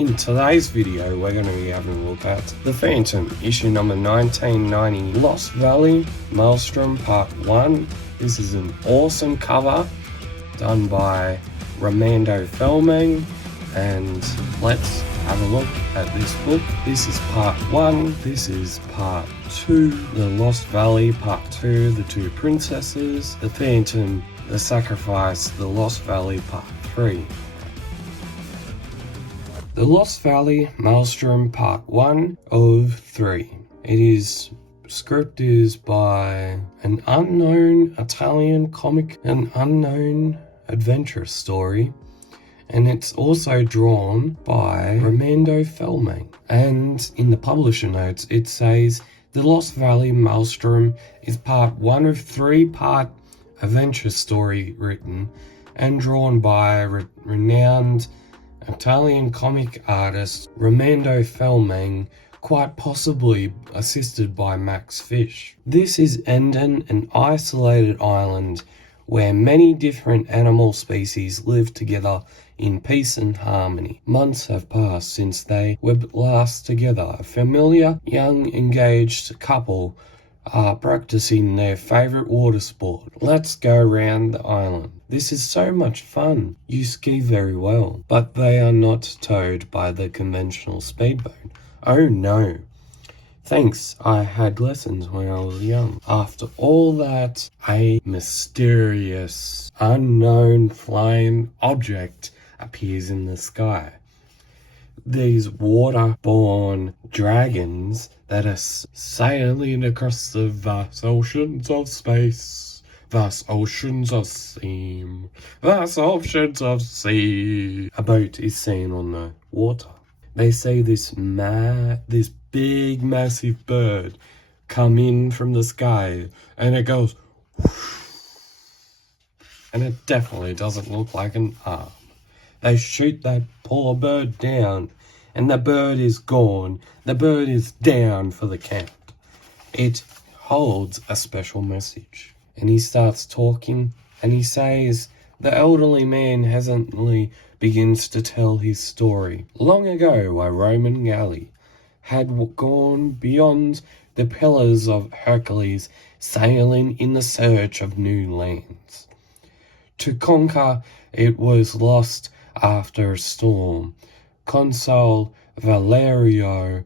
In today's video, we're going to be having a look at The Phantom, issue number 1990, Lost Valley, Maelstrom Part 1. This is an awesome cover done by Ramando Felming, and let's have a look at this book. This is Part 1, this is Part 2, The Lost Valley, Part 2, The Two Princesses, The Phantom, The Sacrifice, The Lost Valley, Part 3. The Lost Valley, Maelstrom, Part 1 of 3. Script is by an unknown Italian comic, an unknown adventure story, and it's also drawn by Ramando Felming. And in the publisher notes, it says, The Lost Valley, Maelstrom is Part 1 of 3-part adventure story written and drawn by renowned Italian comic artist Ramando Felming, quite possibly assisted by Max Fish. This is Enden, an isolated island where many different animal species live together in peace and harmony. Months have passed since they were last together. A familiar, young, engaged couple are practicing their favourite water sport. Let's go around the island. This is so much fun. You ski very well, but they are not towed by the conventional speedboat. Oh no. Thanks, I had lessons when I was young. After all that, a mysterious, unknown flying object appears in the sky. These water-borne dragons that are sailing across the vast oceans of space, vast oceans of steam, vast oceans of sea. A boat is seen on the water. They see this big, massive bird come in from the sky, and it goes whoosh, and it definitely doesn't look like an arm. They shoot that poor bird down, and the bird is gone. The bird is down for the count. It holds a special message. And he starts talking, and he says, the elderly man hesitantly begins to tell his story. Long ago, a Roman galley had gone beyond the pillars of Hercules, sailing in the search of new lands. To conquer, it was lost after a storm. Consul Valerio,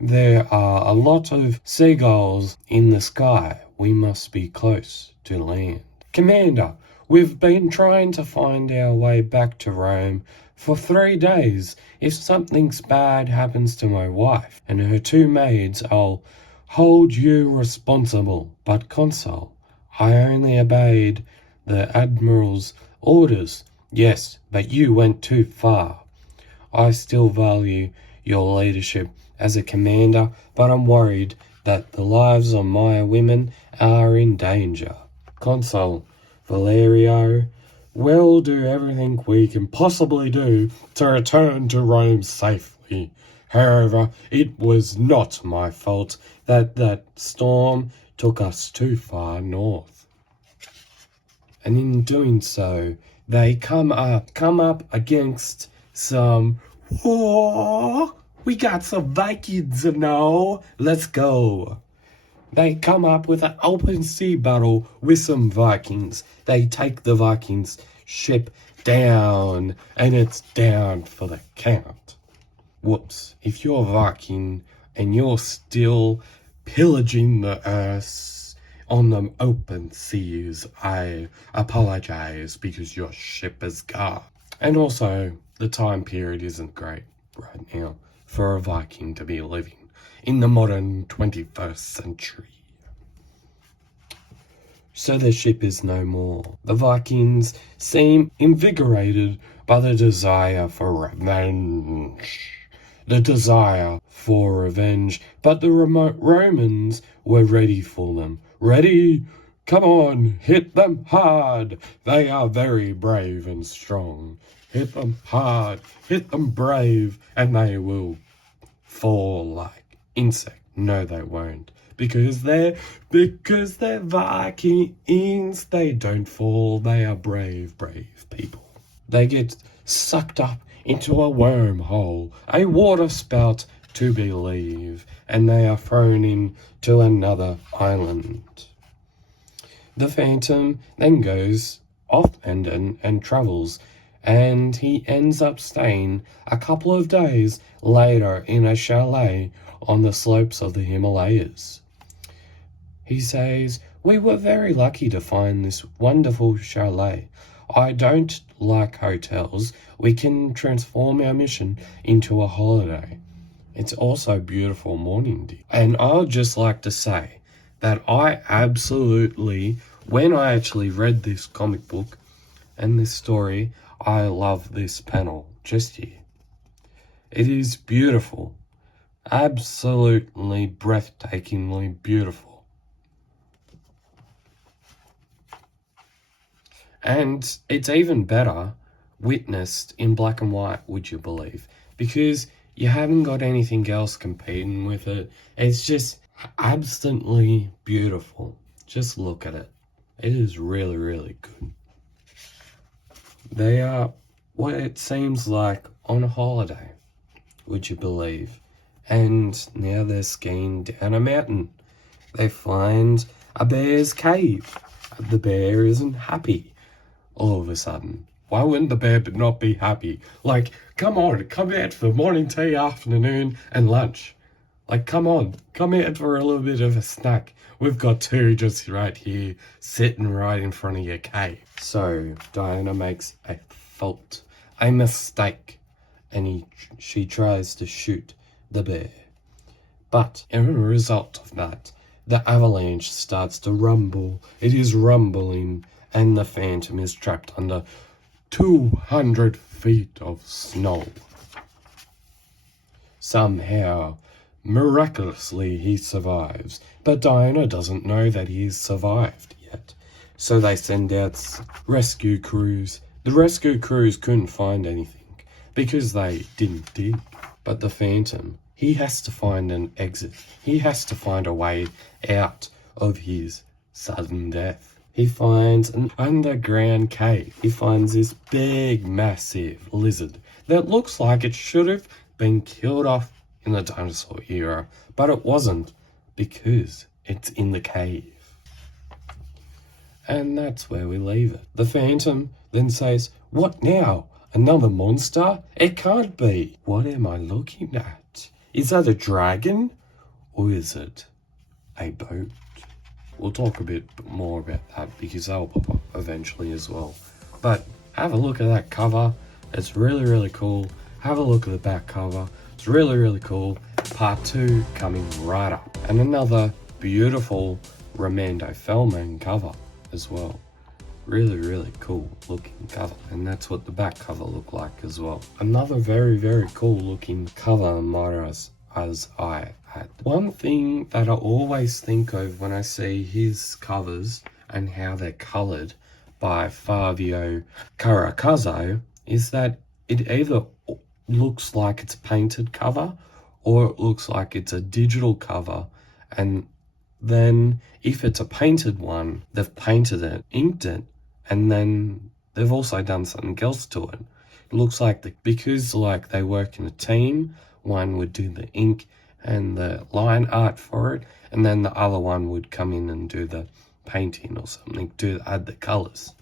there are a lot of seagulls in the sky. We must be close to land. Commander, we've been trying to find our way back to Rome for 3 days. If something bad happens to my wife and her 2 maids, I'll hold you responsible. But Consul, I only obeyed the Admiral's orders. Yes, but you went too far. I still value your leadership as a commander, but I'm worried that the lives of my women are in danger. Consul Valerio, we'll do everything we can possibly do to return to Rome safely. However, it was not my fault that storm took us too far north. And in doing so, they come up against some war. We got some Vikings now. Let's go. They come up with an open sea battle with some Vikings. They take the Vikings' ship down, and it's down for the count. Whoops. If you're a Viking and you're still pillaging the earth on the open seas, I apologize because your ship is gone. And also, the time period isn't great right now for a Viking to be living in the modern 21st century. So the ship is no more. The Vikings seem invigorated by the desire for revenge. But the Romans were ready for them. Ready? Come on, hit them hard. They are very brave and strong. Hit them hard, hit them brave, and they will fall like insects. No, they won't. Because they're Vikings. They don't fall. They are brave people. They get sucked up into a wormhole, a water spout to believe, and they are thrown into another island. The Phantom then goes off and travels, and he ends up staying a couple of days later in a chalet on the slopes of the Himalayas. He says, "We were very lucky to find this wonderful chalet. I don't like hotels. We can transform our mission into a holiday. It's also a beautiful morning, dear." And I'd just like to say that I absolutely, when I actually read this comic book and this story, I love this panel just here. It is beautiful. Absolutely breathtakingly beautiful. And it's even better witnessed in black and white, would you believe? Because you haven't got anything else competing with it. It's just absolutely beautiful. Just look at it. It is really, really good. They are what it seems like on a holiday, would you believe? And now they're skiing down a mountain. They find a bear's cave. The bear isn't happy all of a sudden. Why wouldn't the bear not be happy? Like, come on, come out for morning tea, afternoon, and lunch. Like, come on, come out for a little bit of a snack. We've got two just right here, sitting right in front of your cave. So Diana makes a fault, a mistake, and she tries to shoot the bear. But as a result of that, the avalanche starts to rumble. It is rumbling, and the Phantom is trapped under 200 feet of snow. Somehow, miraculously, he survives, but Diana doesn't know that he's survived yet. So they send out rescue crews. The rescue crews couldn't find anything because they didn't dig. But the Phantom, he has to find an exit. He has to find a way out of his sudden death. He finds an underground cave. He finds this big, massive lizard that looks like it should have been killed off in the dinosaur era, but it wasn't because it's in the cave. And that's where we leave it. The Phantom then says, "What now? Another monster? It can't be. What am I looking at? Is that a dragon? Or is it a boat?" We'll talk a bit more about that because that'll pop up eventually as well. But have a look at that cover. It's really, really cool. Have a look at the back cover. It's really, really cool. Part 2 coming right up. And another beautiful Ramando Fellman cover as well. Really, really cool looking cover. And that's what the back cover looked like as well. Another very, very cool looking cover, Midas, as I had. One thing that I always think of when I see his covers and how they're coloured by Fabio Caracazzo is that it either looks like it's a painted cover or it looks like it's a digital cover, and then if it's a painted one, they've painted it, inked it, and then they've also done something else to it. It looks like because like they work in a team, one would do the ink and the line art for it, and then the other one would come in and do the painting or something, add the colours.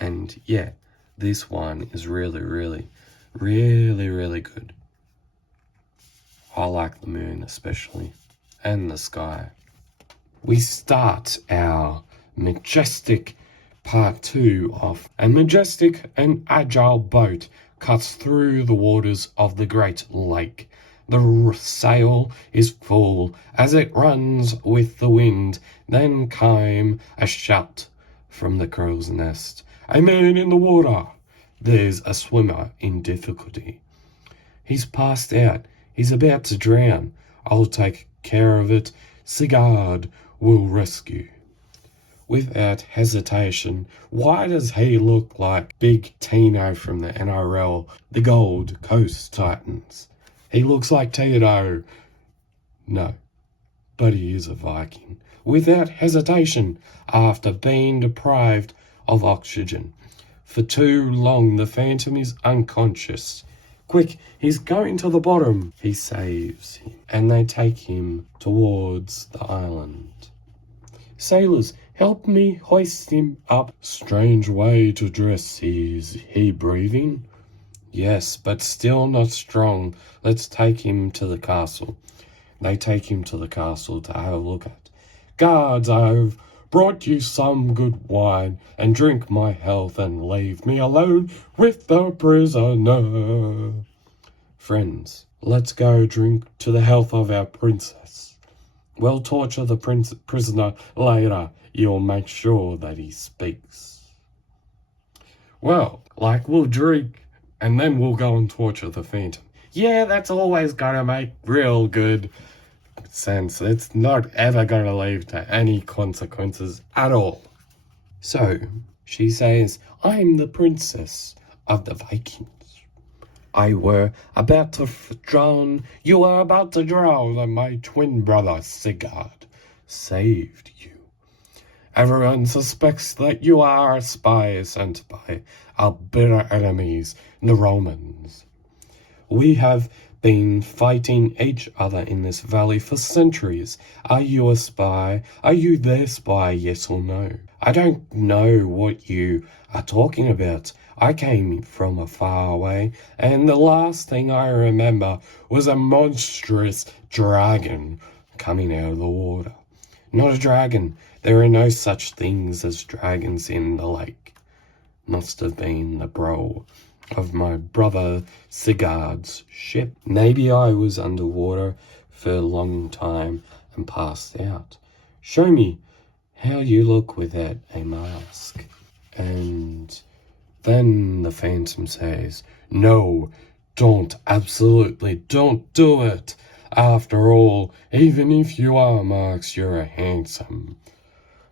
And yeah, this one is really, really, really, really good. I like the moon especially, and the sky. We start our majestic part 2 off. A majestic and agile boat cuts through the waters of the Great Lake. The sail is full as it runs with the wind. Then came a shout from the crow's nest. "A man in the water!" There's a swimmer in difficulty. He's passed out. He's about to drown. I'll take care of it. Sigurd will rescue. Without hesitation, why does he look like Big Tino from the NRL, the Gold Coast Titans? He looks like Tito. No, but he is a Viking. Without hesitation, after being deprived of oxygen for too long, the Phantom is unconscious Quick, he's going to the bottom. He saves him, and they take him towards the island. Sailors, help me hoist him up. Strange way to dress. Is he breathing? Yes, but still not strong. Let's take him to the castle. They take him to the castle to have a look at. Guards, I've brought you some good wine, and drink my health and leave me alone with the prisoner. Friends, let's go drink to the health of our princess. We'll torture the prisoner later. You'll make sure that he speaks. Well, we'll drink, and then we'll go and torture the Phantom. Yeah, that's always gonna make real good sense. It's not ever gonna lead to any consequences at all. So, she says, I'm the princess of the Vikings. You were about to drown, and my twin brother Sigurd saved you. Everyone suspects that you are a spy sent by our bitter enemies, the Romans. We have been fighting each other in this valley for centuries. Are you a spy? Are you their spy, yes or no? I don't know what you are talking about. I came from a far away, and the last thing I remember was a monstrous dragon coming out of the water. Not a dragon. There are no such things as dragons in the lake. Must have been the bro of my brother Sigurd's ship. Maybe I was underwater for a long time and passed out. Show me how you look without a mask. And then the Phantom says, no, absolutely don't do it. After all, even if you are masked, you're a handsome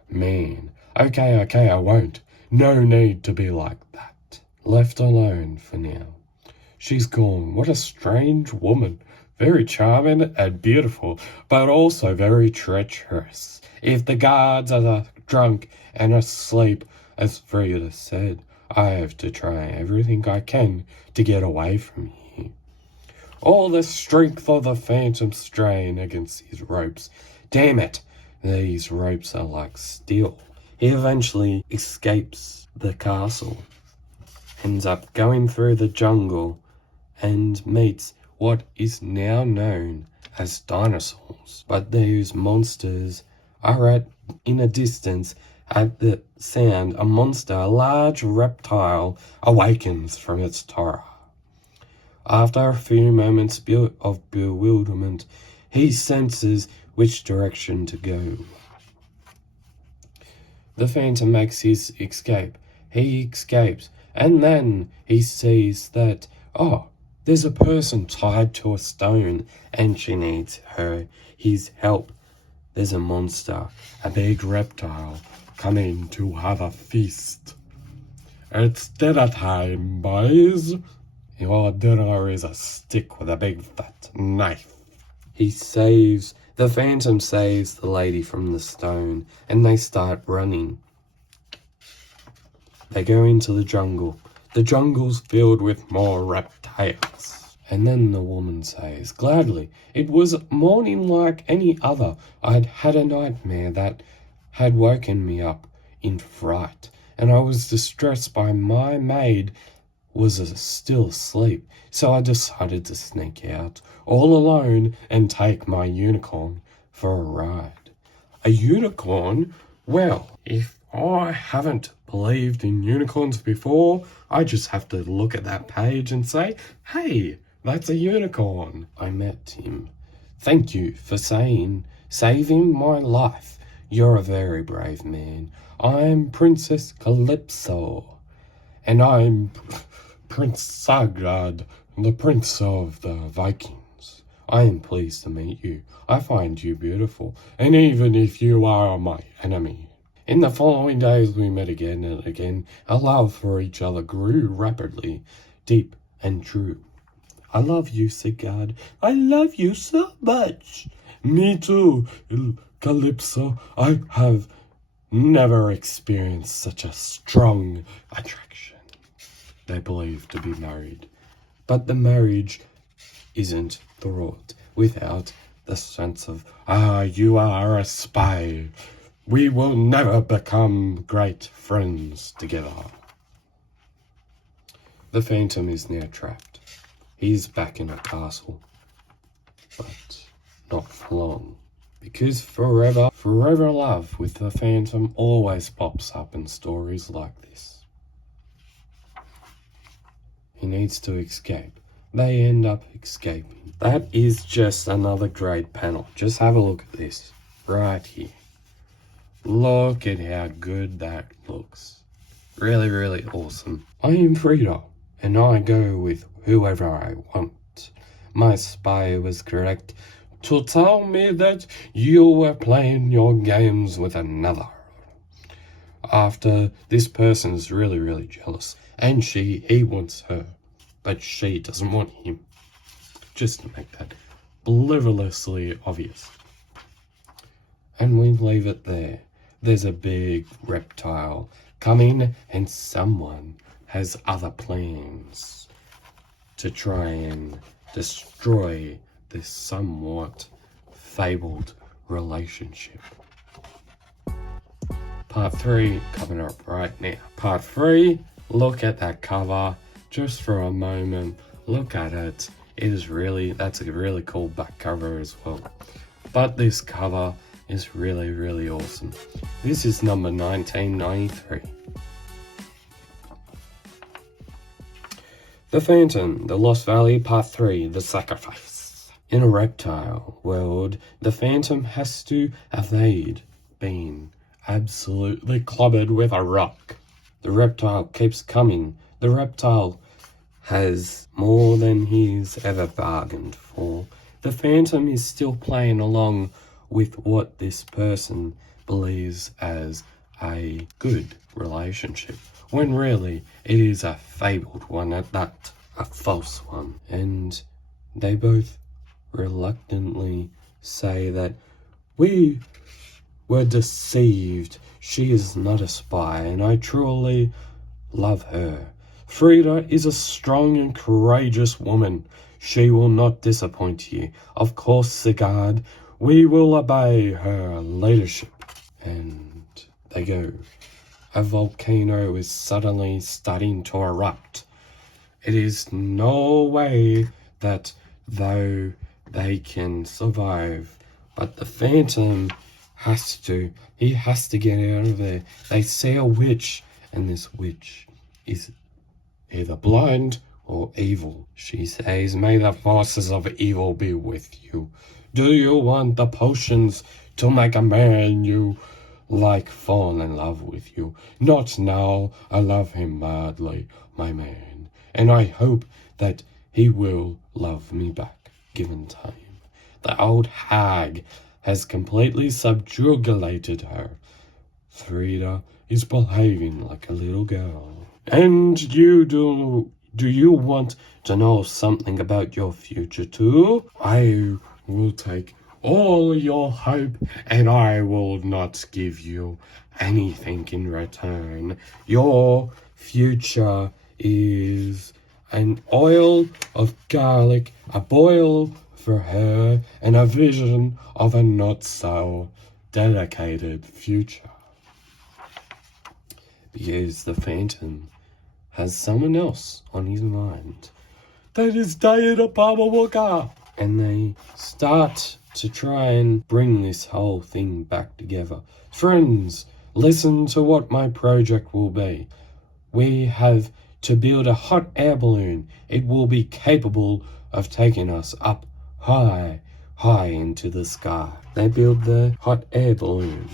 man. Okay, I won't. No need to be like that. Left alone for now. She's gone. What a strange woman. Very charming and beautiful, but also very treacherous. If the guards are drunk and asleep, as Frida said, I have to try everything I can to get away from here. All the strength of the Phantom strain against these ropes. Damn it, these ropes are like steel. He eventually escapes the castle, ends up going through the jungle, and meets what is now known as dinosaurs. But those monsters are in a distance. At the sound, a large reptile, awakens from its terror. After a few moments of bewilderment, he senses which direction to go. The Phantom makes his escape. He escapes, and then he sees that, there's a person tied to a stone, and she needs his help. There's a monster, a big reptile, coming to have a feast. It's dinner time, boys. Your dinner is a stick with a big fat knife. The Phantom saves the lady from the stone, and they start running. They go into the jungle. The jungle's filled with more reptiles. And then the woman says, gladly, it was a morning like any other. I'd had a nightmare that had woken me up in fright, and I was distressed by my maid was still asleep, so I decided to sneak out all alone and take my unicorn for a ride. A unicorn? Well, if I haven't believed in unicorns before, I just have to look at that page and say, hey, that's a unicorn. I met him. Thank you for saving my life. You're a very brave man. I'm Princess Calypso, and I'm Prince Sigurd, the Prince of the Vikings. I am pleased to meet you. I find you beautiful, and even if you are my enemy. In the following days we met again and again. Our love for each other grew rapidly, deep and true. I love you, Sigurd. I love you so much. Me too, Calypso. I have never experienced such a strong attraction. They believe to be married, But the marriage isn't thought without the sense of, you are a spy. We will never become great friends together. The Phantom is now trapped. He's back in a castle, but not for long. Because forever love with the Phantom always pops up in stories like this. He needs to escape. They end up escaping. That is just another great panel. Just have a look at this right here. Look at how good that looks. Really, really awesome. I am Frida, and I go with whoever I want. My spy was correct to tell me that you were playing your games with another. After this person is really, really jealous, and he wants her, but she doesn't want him. Just to make that believably obvious. And we leave it there. There's a big reptile coming, and someone has other plans to try and destroy this somewhat fabled relationship. Part 3 coming up right now. Part 3, look at that cover just for a moment. Look at it. That's a really cool back cover as well. But this cover is really, really awesome. This is number 1993. The Phantom, The Lost Valley, Part 3, The Sacrifice. In a reptile world, the Phantom has to evade being absolutely clobbered with a rock. The reptile keeps coming. The reptile has more than he's ever bargained for. The Phantom is still playing along with what this person believes as a good relationship, when really it is a fabled one at that, a false one. And they both reluctantly say that we were deceived. She is not a spy, and I truly love her. Frida is a strong and courageous woman. She will not disappoint you. Of course, Sigurd, we will obey her leadership. And they go. A volcano is suddenly starting to erupt. It is no way that though they can survive, but the Phantom has to get out of there. They see a witch, and this witch is either blind or evil. She says, "May the forces of evil be with you. Do you want the potions to make a man you like fall in love with you? Not now. I love him madly, my man, and I hope that he will love me back, given time." The old hag has completely subjugated her. Frida is behaving like a little girl. And do you want to know something about your future too? I will take all your hope, and I will not give you anything in return. Your future is an oil of garlic, a boil for her, and a vision of a not so dedicated future. Because the Phantom has someone else on his mind. That is Diana Palmer Walker. And they start to try and bring this whole thing back together. Friends, listen to what my project will be. We have to build a hot air balloon. It will be capable of taking us up high into the sky. They build the hot air balloon.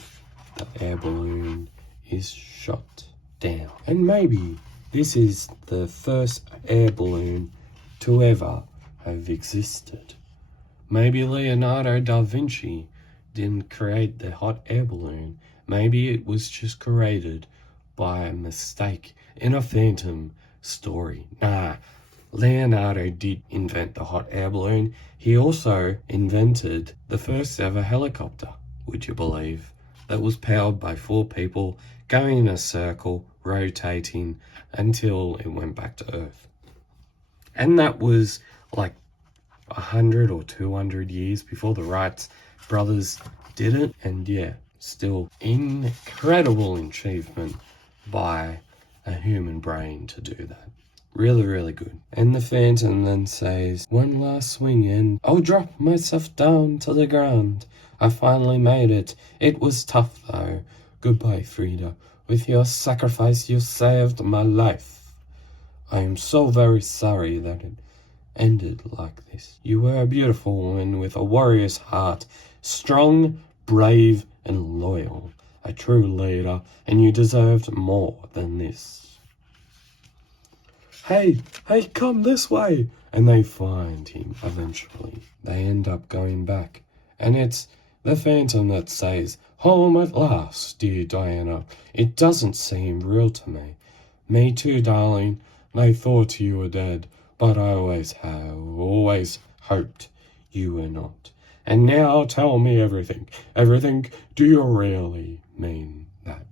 The air balloon is shot down. And maybe this is the first air balloon to ever have existed. Maybe Leonardo da Vinci didn't create the hot air balloon. Maybe it was just created by a mistake in a Phantom story. Nah, Leonardo did invent the hot air balloon. He also invented the first ever helicopter, would you believe, that was powered by 4 people going in a circle, rotating until it went back to Earth. And that was like 100 or 200 years before the Wright brothers did it. And yeah, still incredible achievement by a human brain to do that. Really, really good. And the Phantom then says, one last swing and I'll drop myself down to the ground. I finally made it. It was tough though. Goodbye, Frida. With your sacrifice, you saved my life. I am so very sorry that it ended like this. You were a beautiful woman with a warrior's heart, strong, brave, and loyal. A true leader, and you deserved more than this. Hey, come this way! And they find him eventually. They end up going back. And it's the Phantom that says, home at last, dear Diana. It doesn't seem real to me. Me too, darling. I thought you were dead, but I always hoped you were not. And now tell me everything. Everything, do you really mean that?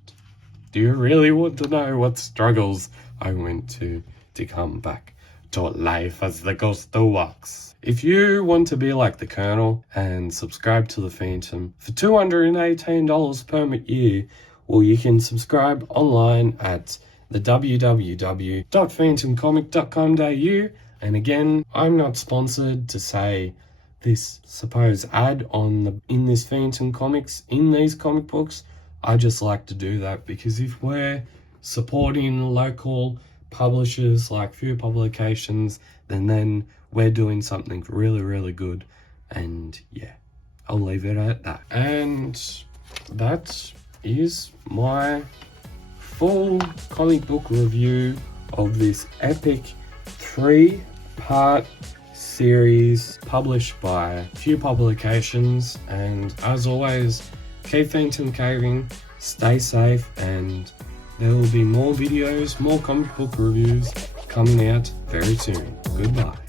Do you really want to know what struggles I went to come back to life as the ghost walks? If you want to be like the Colonel and subscribe to the Phantom for $218 per year, well, you can subscribe online at the www.phantomcomic.com.au. And again, I'm not sponsored to say this supposed ad in this Phantom Comics, in these comic books. I just like to do that because if we're supporting local publishers like Few Publications, then we're doing something really, really good. And yeah, I'll leave it at that. And that is my full comic book review of this epic 3-part series published by Few Publications. And as always, keep Phantom caving, stay safe, and there will be more videos, more comic book reviews coming out very soon. Goodbye.